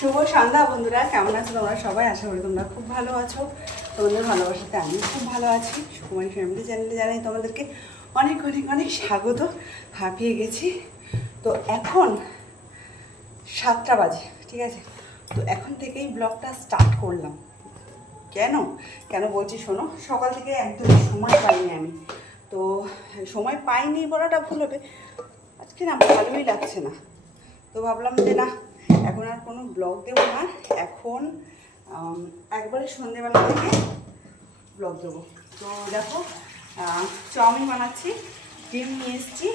শুভ সন্ধ্যা বন্ধুরা, কেমন আছো তোমরা সবাই? আশা করি তোমরা খুব ভালো আছো। তোমাদের ভালোবাসাতে আমি খুব ভালো আছি। সুকুমারী ফ্যামিলি চ্যানেলে জানাই তোমাদেরকে অনেক অনেক অনেক স্বাগত। হাঁপিয়ে গেছি। তো এখন সাতটা বাজে, ঠিক আছে? তো এখন থেকেই ব্লগটা স্টার্ট করলাম। কেন? কেন বলছি শোনো, সকাল থেকে একদম সময় পাইনি আমি। তো সময় পাইনি বলাটা ভুল হবে। আজকে না ভালোই লাগছে না। তো ভাবলাম যে না এখন আর কোনো ব্লগ দেবো না। এখন একবারে সন্ধেবেলা থেকে ব্লগ দেবো। তো দেখো চাউমিন বানাচ্ছি, ডিম নিয়ে এসেছি,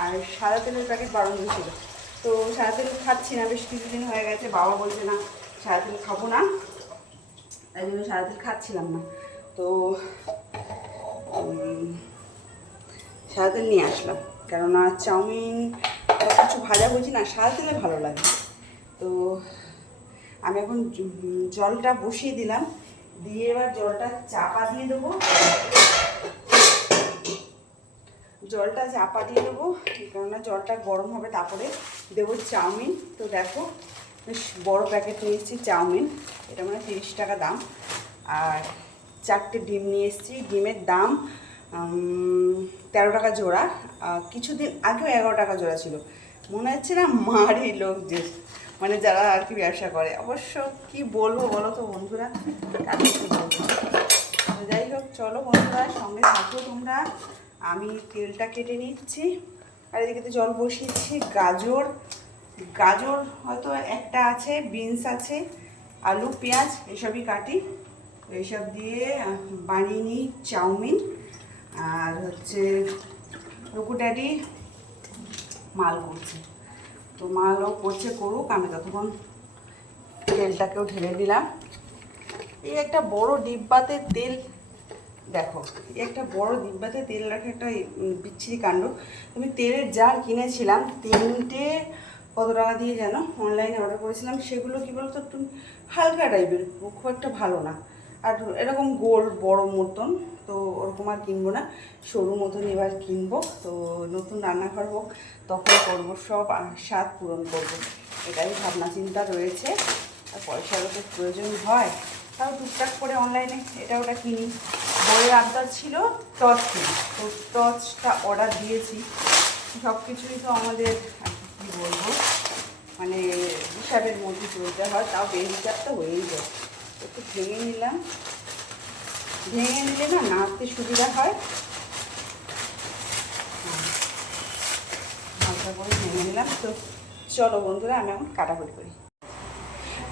আর সাদা তেলের প্যাকেট বারণ ছিল তো সাদা তেল খাচ্ছি না, বেশ কিছুদিন হয়ে গেছে, বাবা বলছে না, সাদা তেল খাব না। তাই জন্য সাদা তেল খাচ্ছিলাম না। তো সাদা তেল নিয়ে আসলাম। কেননা চাউমিন, কিছু ভাজা ভুজি না, সাদা তেলে ভালো লাগে। তো আমি এখন জলটা বসিয়ে দিলাম। দিয়ে এবার জলটা চাপা দিয়ে দেবো। জলটা চাপা দিয়ে দেবো। কেননা জলটা গরম হবে, তারপরে দেবো চাউমিন। তো দেখো, বেশ বড় প্যাকেট নিয়ে এসেছি চাউমিন। এটা মানে তিরিশ টাকা দাম। আর চারটে ডিম নিয়ে এসেছি। ডিমের দাম তেরো টাকা জোড়া। কিছুদিন আগেও এগারো টাকা জোড়া ছিল। মনে হচ্ছে না মারি লোক যে মানে যারা আর কি ব্যবসা করে। অবশ্য কি বলব বলো তো বন্ধুরা? যাই হোক, চলো বন্ধুরা, সঙ্গে থাকো তোমরা। আমি তেলটা কেটে নিচ্ছি। আর এদিকে তো জল বসিয়েছি। গাজর গাজর হয়তো একটা আছে, বিনস আছে, আলু, পেঁয়াজ, এসবই কাটি। এইসব দিয়ে বানিয়ে নিই চাউমিন। আর হচ্ছে রুকু ড্যাডি মাল করছে। তো মালও করছে করুক, আমি ততক্ষণ তেলটাকেও ঢেলে দিলাম। এই একটা বড় ডিব্বাতে তেল, দেখো, এই একটা বড় ডিব্বাতে তেল রাখা একটা বিচ্ছিরি কাণ্ড। আমি তেলের জার কিনেছিলাম, তিনটে, কত টাকা দিয়ে যেন অনলাইনে অর্ডার করেছিলাম, সেগুলো কি বলতো, একটু হালকা টাইপের খুব একটা ভালো না। আর এরকম গোল, বড় মতন, তো ওরকম আর কিনবো না। সরু মতন এবার কিনবো, তো নতুন রান্নাঘর হোক, তখন করব সব স্বাদ পূরণ করব। এটাই ভাবনা চিন্তা রয়েছে। আর পয়সারও তো প্রয়োজন হয়। তাও টুকটাক করে অনলাইনে এটা ওটা কিনি। বইয়ের আবদার ছিল টর্চ কিনি। তো টর্চটা অর্ডার দিয়েছি। সব কিছুই তো আমাদের কি বলব মানে হিসাবের মধ্যে চলতে হয়, তাও বেশ তো হয়েই যায়। একটু ভেঙে নিলাম। ভেঙে নিলে না নাড়তে সুবিধা হয়। হ্যাঁ। হালকা করে ভেঙে নিলাম। তো চলো বন্ধুরা, আমি এখন কাটাকুটি করি।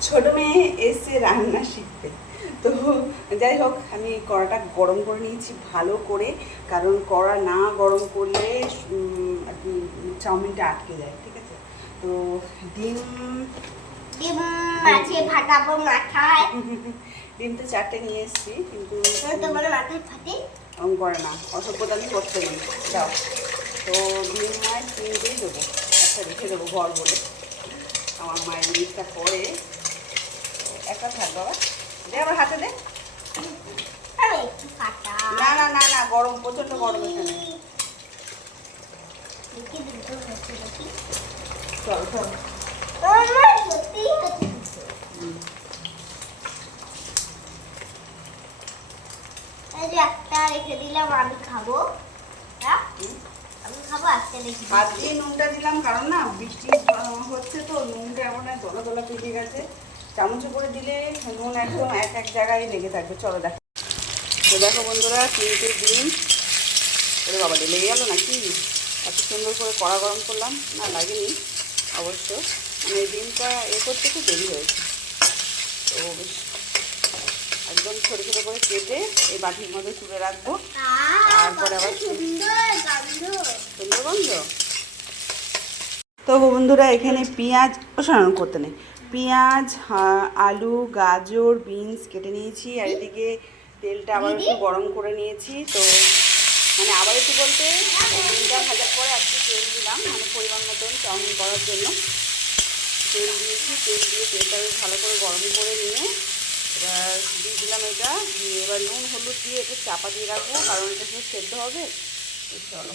ছোট মেয়ে এসে রান্না শিখতে তো যাই হোক, আমি কড়াটা গরম করে নিয়েছি ভালো করে। কারণ কড়া না গরম করলে আর কি, চাউমিনটা আটকে যায়, ঠিক আছে? তো ডিম ডিম মাছে ফাটাবো মাথায়। ডিম তো চারটে নিয়ে এসেছি কিন্তু তোমার মাথায় ফাটে। ওরকম করে না অসভ্যতা আমি করতে নেই যাও। তো ডিম মায়ের তিনটেই দেবো। একটা রেখে দেবো ঘর বলে। আমার মায়ের জিনিসটা করে। একটা থাক বাবা। দে আবার হাতে দে। না না না না গরম প্রচণ্ড গরম এখানে। চল চল। একটা দিলাম, আমি খাব? আমি দিয়ে নুনটা দিলাম, কারণ না বৃষ্টি হচ্ছে তো, নুনটা এমন করে দিলে নুন একদম এক এক জায়গায় লেগে থাকবে। চলো দেখো বন্ধুরা, তিনটে ডিম। ওরে বাবা, লেগে গেল নাকি? এত সুন্দর করে কড়া গরম করলাম। না, লাগেনি, অবশ্য। মানে এই ডিমটা এ করতে খুব দেরি হয়েছে। তো বেশ একদম ছোটো ছোটো করে কেটে এই বাটির মধ্যে তুলে রাখব। তারপরে আবার সুন্দর গন্ধ। সুন্দর তো বন্ধুরা এখানে পেঁয়াজ ওসানো করতে নেই। পেঁয়াজ আলু গাজর বিনস কেটে নিয়েছি। আর এদিকে তেলটা আবার একটু গরম করে নিয়েছি। তো মানে আবার একটু বলতে ডিমটা ভাজার পরে একটু তেল দিলাম মানে পরিমাণ মতন চাউমিন করার জন্য। তেল দিয়েছি তেল দিয়ে তেলটা ভালো করে গরম করে নিয়ে এবার দিয়ে দিলাম এটা দিয়ে এবার নুন হলুদ দিয়ে একটু চাপা দিয়ে রাখব কারণ এটা সব সেদ্ধ হবে চলো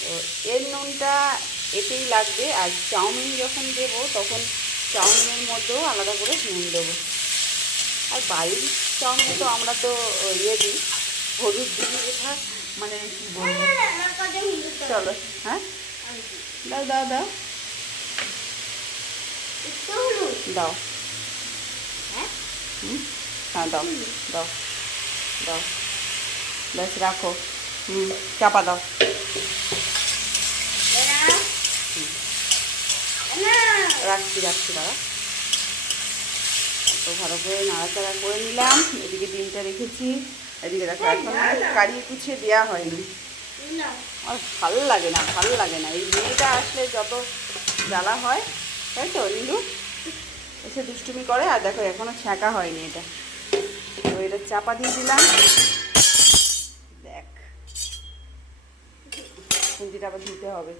তো এর নুনটা এতেই লাগবে আর চাউমিন যখন দেবো তখন চাউমিনের মধ্যেও আলাদা করে নুন দেবো আর বাড়ির চাউমিন তো আমরা তো ইয়ে দিই হলুদ দিই এটা মানে কী বলব চলো হ্যাঁ দাও দাও দাও। দাও। হ্যাঁ? হ্যাঁ দাও দাও দাও। বেশ রাখো। হুম চাপা দাও। রাখছি রাখছি দাদা তো ভালো করে নাড়াচাড়া করে নিলাম। এদিকে ডিমটা রেখেছি। এদিকে দেখো এখন কারিয়ে কুচিয়ে দেওয়া হয়নি। না। আর ভালো লাগে না ভালো লাগে না। এই মেয়েটা আসলে যত জ্বালা হয় তাই তো নীলু এসে দুষ্টুমি করে আর দেখো এখনও ছ্যাঁকা হয়নি এটা। তো এটা চাপা দিয়ে দিলাম। দেখ। খুন্তিটা আবার ধুতে হবে।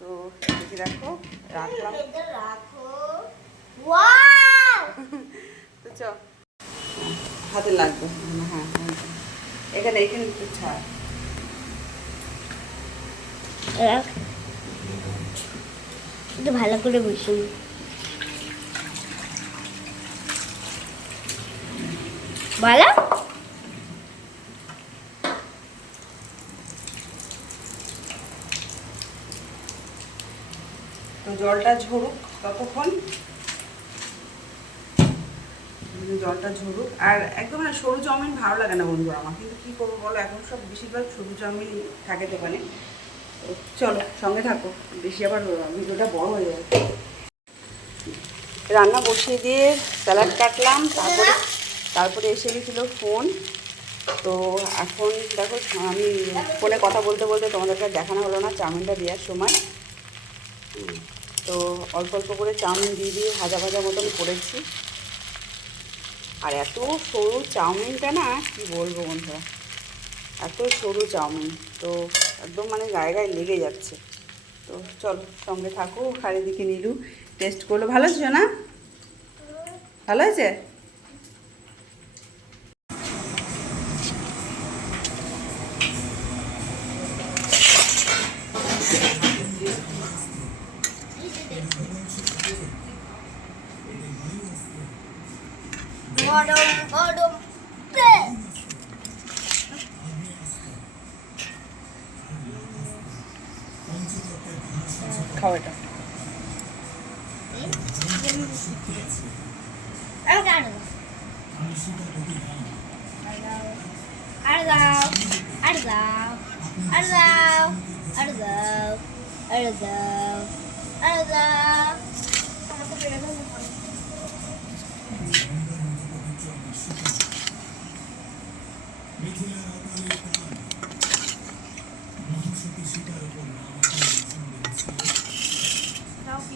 তো এদিকে রাখো রাখলাম। তো চ। হাতে লাগবে। হ্যাঁ হ্যাঁ। এখানে এখানে একটু ছাড়। একটু ভালো করে বসুন ভালো তো জলটা ঝরুক ততক্ষণ। জলটা ঝরুক। আর একদম না, সরু চাউমিন ভালো লাগে না বন্ধুরা আমার। কিন্তু কী করব বলো, এখন সব বেশিরভাগ সরু চাউমিন থাকে দোকানে। চলো, সঙ্গে থাকো। বেশি আবার ভিডিওটা বড় হয়ে যাবে। রান্না বসিয়ে দিয়ে স্যালাড কাটলাম, তারপরে তারপরে এসে গেছিল ফোন তো এখন দেখো, আমি ফোনে কথা বলতে বলতে তোমাদেরকে দেখানো হলো না, চাউমিনটা দেওয়ার সময়। তো অল্প অল্প করে চাউমিন দিয়ে দিয়ে ভাজা ভাজা মতন করেছি। আর এত সরু চাউমিনটা না, কি বলব বন্ধুরা? এত সরু চাউমিন, তো একদম মানে গায়ে গায়ে লেগে যাচ্ছে। তো চলো সঙ্গে থাকো আর এদিকে নীলু টেস্ট করল। ভালো হয়েছে না ভালো হয়েছে গরম গরম। খাও এটা। আর দাও। আর দাও। আর দাও। আর দাও। আর দাও। আর দাও। আমাকে পেড়ে দাও দাও পেঁয়াজ পেঁয়াজ দাও পেঁয়াজ পেঁয়াজ দাও এই যে ওগুলো দাও আমাকে একটা পেঁয়াজ দাও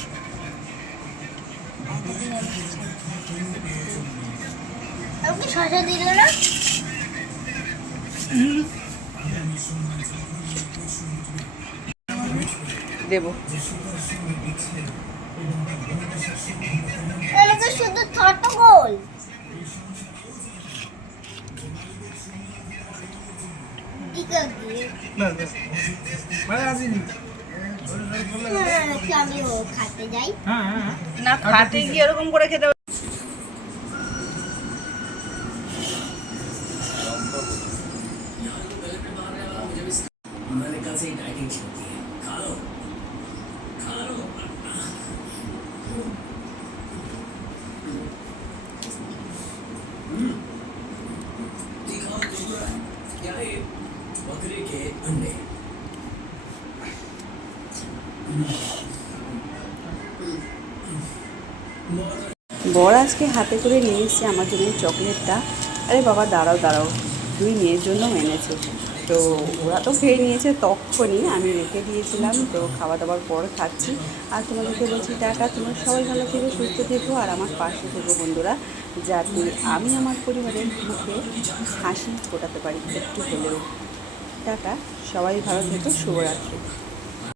শসা দিল না? দেবো। আমাকে শুধু ছোট গোল। ঠিক আছে হ্যাঁ, কি আমি ও খাতে যাই। না খাতে গিয়ে এরকম করে খেতে বর আজকে হাতে করে নিয়ে এসছে আমার জন্য চকলেটটা। আরে বাবা, দাঁড়াও দাঁড়াও। তুই মেয়ের জন্য এনেছে। তো ওরা তো খেয়ে নিয়েছে তখনই আমি রেখে দিয়েছিলাম, তো খাওয়া দাওয়ার পর খাচ্ছি। আর তোমাদেরকে বলছি টাকা তোমরা সবাই ভালো থেকো, সুস্থ থেকো, আর আমার পাশে থেকো বন্ধুরা। যাতে আমি আমার পরিবারের মুখে হাসি ফোটাতে পারি, একটু হলেও। টাটা, সবাই ভালো থেকো, শুভরাত্রি।